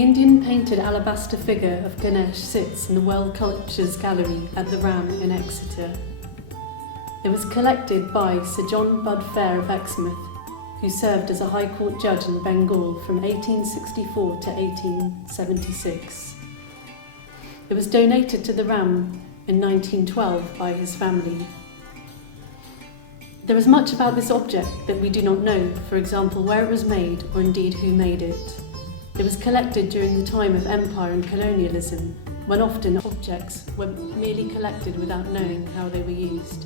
The Indian painted alabaster figure of Ganesh sits in the World Cultures Gallery at the Ram in Exeter. It was collected by Sir John Budd Fair of Exmouth, who served as a High Court judge in Bengal from 1864 to 1876. It was donated to the Ram in 1912 by his family. There is much about this object that we do not know, for example, where it was made or indeed who made it. It was collected during the time of empire and colonialism, when often objects were merely collected without knowing how they were used.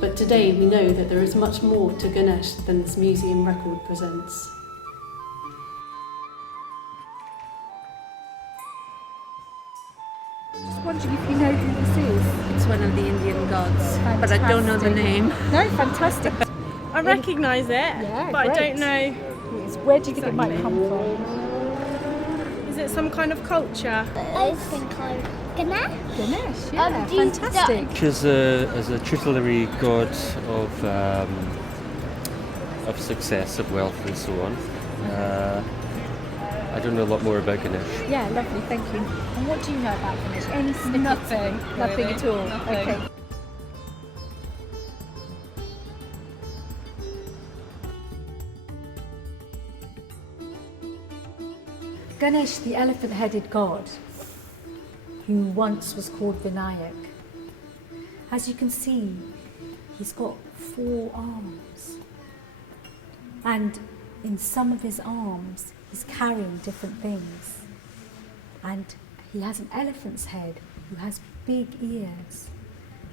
But today we know that there is much more to Ganesh than this museum record presents. Wondering if you know who this is. It's one of the Indian gods, but I don't know the name. No, fantastic. I recognise it, Yeah, but great. I don't know. Where do you think it might come from? Is it some kind of culture? I think I'm Ganesh. Ganesh, yeah, do you- fantastic. As a tutelary god of success, of wealth, and so on. I don't know a lot more about Ganesh. Yeah, lovely, thank you. And what do you know about Ganesh? Any snippets? Nothing. Nothing really. at all. Nothing. Okay. Ganesh, the elephant-headed god, who once was called Vinayak. As you can see, he's got 4 arms. And in some of his arms, he's carrying different things. And he has an elephant's head who has big ears.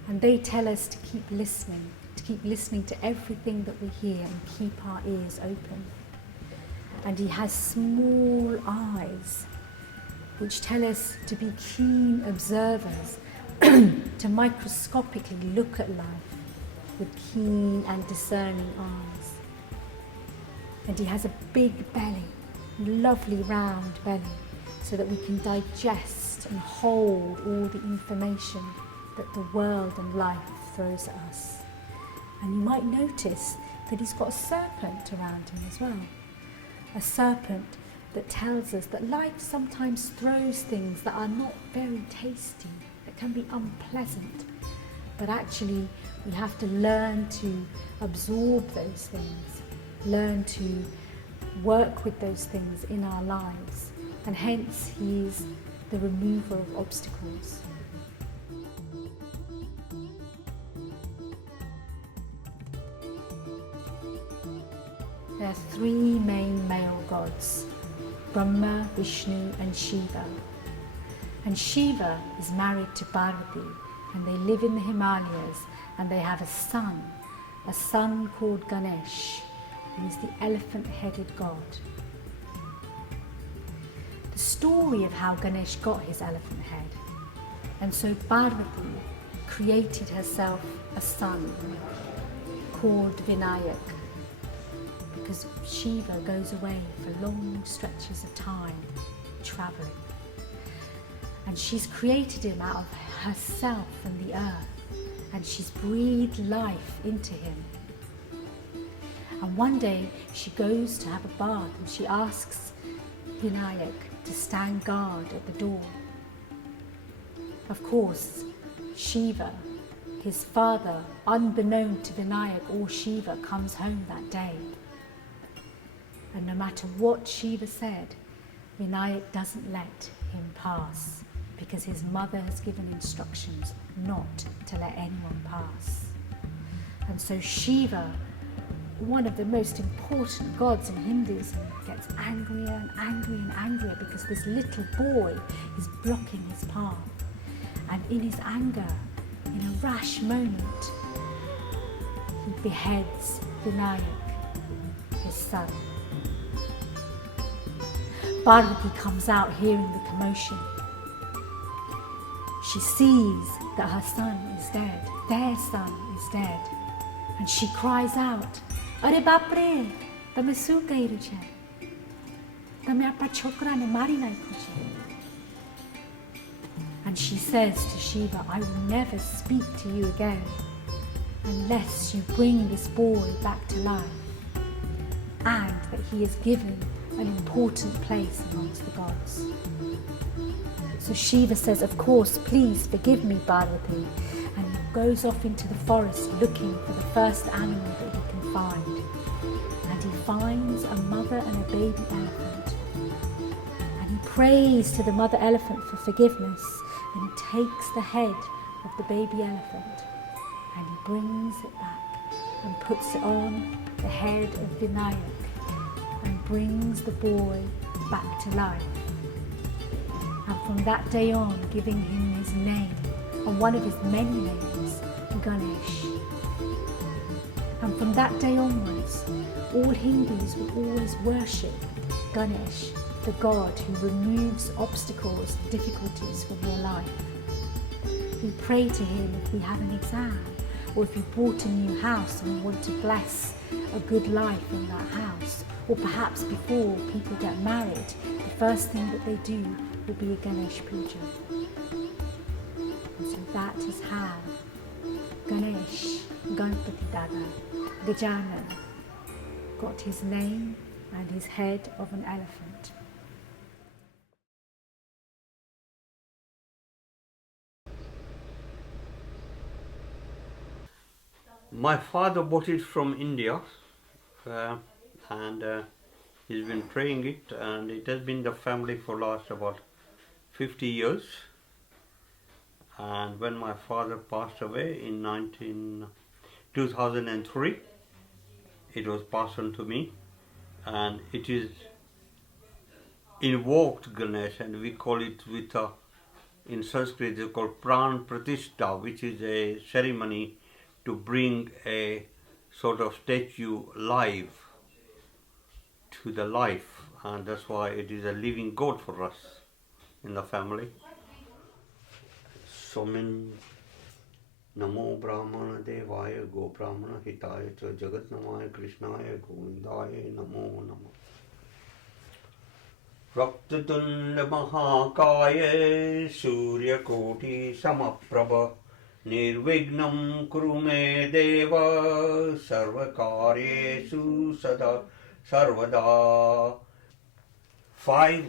And they tell us to keep listening to everything that we hear and keep our ears open. And he has small eyes, which tell us to be keen observers, to microscopically look at life with keen and discerning eyes. And he has a big belly, lovely round belly, so that we can digest and hold all the information that the world and life throws at us. And you might notice that he's got a serpent around him as well. A serpent that tells us that life sometimes throws things that are not very tasty, that can be unpleasant. But actually, we have to learn to absorb those things, learn to work with those things in our lives, and hence he's the remover of obstacles. There are 3 main male gods, Brahma, Vishnu and Shiva. And Shiva is married to Parvati, and they live in the Himalayas, and they have a son called Ganesh, who is the elephant-headed god. The story of how Ganesh got his elephant head, and so Parvati created herself a son called Vinayak, because Shiva goes away for long stretches of time travelling. And she's created him out of herself and the earth, and she's breathed life into him. And one day she goes to have a bath and she asks Vinayak to stand guard at the door. Of course, Shiva, his father, unbeknown to Vinayak or Shiva, comes home that day. And no matter what Shiva said, Vinayak doesn't let him pass, because his mother has given instructions not to let anyone pass. And so Shiva, one of the most important gods in Hinduism, gets angrier and angrier and angrier because this little boy is blocking his path. And in his anger, in a rash moment, he beheads Vinayak, his son. Parvati comes out hearing the commotion. She sees that her son is dead, their son is dead, and she cries out, "Are bapre, tame su kairu chhe? Tame apna chokra ne mari naikho chhe?" And And she says to Shiva, I will never speak to you again unless you bring this boy back to life, and that he is given an important place amongst the gods. So Shiva says, of course, please forgive me, Parvati, and he goes off into the forest looking for the first animal that he can find. And he finds a mother and a baby elephant. And he prays to the mother elephant for forgiveness, and he takes the head of the baby elephant and he brings it back and puts it on the head of Vinayak and brings the boy back to life. And from that day on, giving him his name, and one of his many names, Ganesh. And from that day onwards, all Hindus will always worship Ganesh, the god who removes obstacles, difficulties from your life. We pray to him if we have an exam, or if you bought a new house and we want to bless a good life in that house, or perhaps before people get married, the first thing that they do will be a Ganesh Puja. And so that is how Ganesh, Ganpati Dada, Gajanan, got his name and his head of an elephant. My father bought it from India, and he's been praying it, and it has been the family for last about 50 years. And when my father passed away in 2003, it was passed on to me, and it is invoked Ganesh, and we call it with in Sanskrit it's called Pran Pratishtha, which is a ceremony to bring a sort of statue live to the life, and that's why it is a living god for us in the family. Somin Namo Brahmana Devaya Go Brahmana Hitaya Cha Jagat Namaya Krishnaya Govindaya Namo Namo. Raktatunda Mahakaya Surya Koti Samaprabha Nirvignam Kurume Deva Sarvakaryesu Sada Sarvada. 5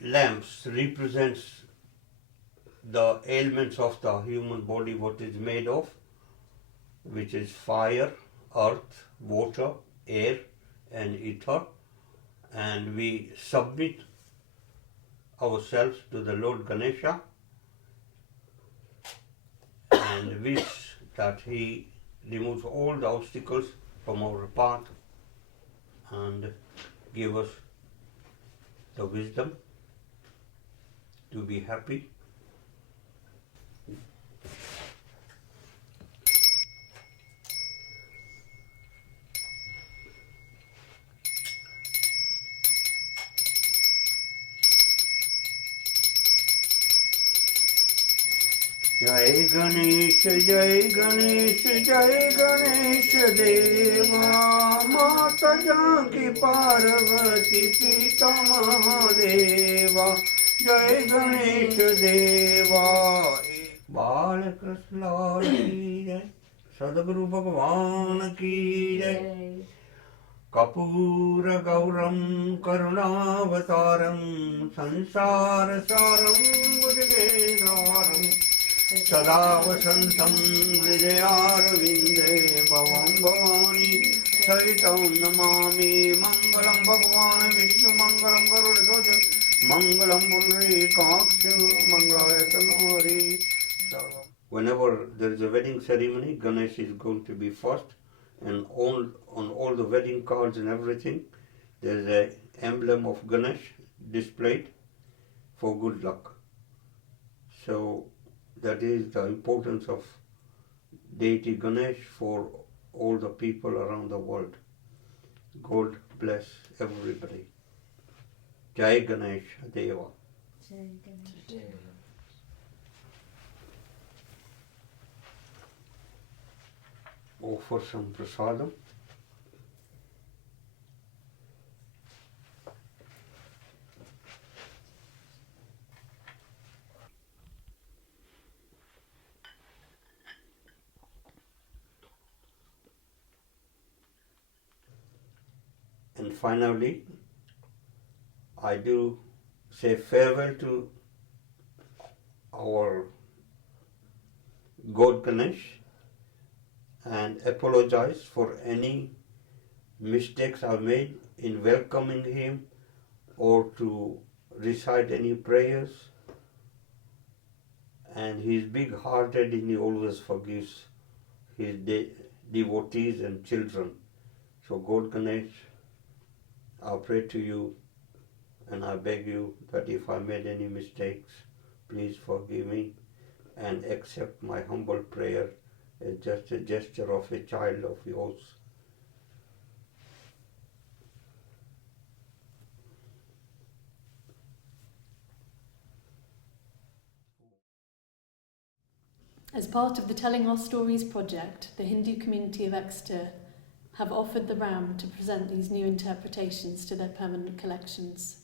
lamps represents the elements of the human body, what is made of, which is fire, earth, water, air and ether, and we submit ourselves to the Lord Ganesha and wish that he removes all the obstacles from our path and give us the wisdom to be happy. Jai Ganesh, Jai Ganesh, Jai Ganesh Deva, Mata Janki Parvati Pita Mahadeva, Jai Ganesh Deva. Bala Krishna ki jai, Sadguru Bhagavan ki jai. Kapura Gauram Karunavataram Sansara Saram Bhujagesaram Sada Vasantam Vijayarvinde Bhavam Bhavani Saitam Namami Mangalam Bhagavan Vishnu Mangalam Garudadvaja Mangalam Pundari Kakshu Mangalayatana. Whenever there is a wedding ceremony, Ganesh is going to be first, and on all the wedding cards and everything, there is an emblem of Ganesh displayed for good luck. So that is the importance of deity Ganesh for all the people around the world. God bless everybody. Jai Ganesh Deva. Jai Ganesh. Offer some prasadam. finally, I do say farewell to our God Ganesh and apologize for any mistakes I've made in welcoming him or to recite any prayers. And he is big-hearted and he always forgives his devotees and children. So God Ganesh, I pray to you and I beg you that if I made any mistakes, please forgive me and accept my humble prayer as just a gesture of a child of yours. As part of the Telling Our Stories project, the Hindu community of Exeter have offered the Ram to present these new interpretations to their permanent collections.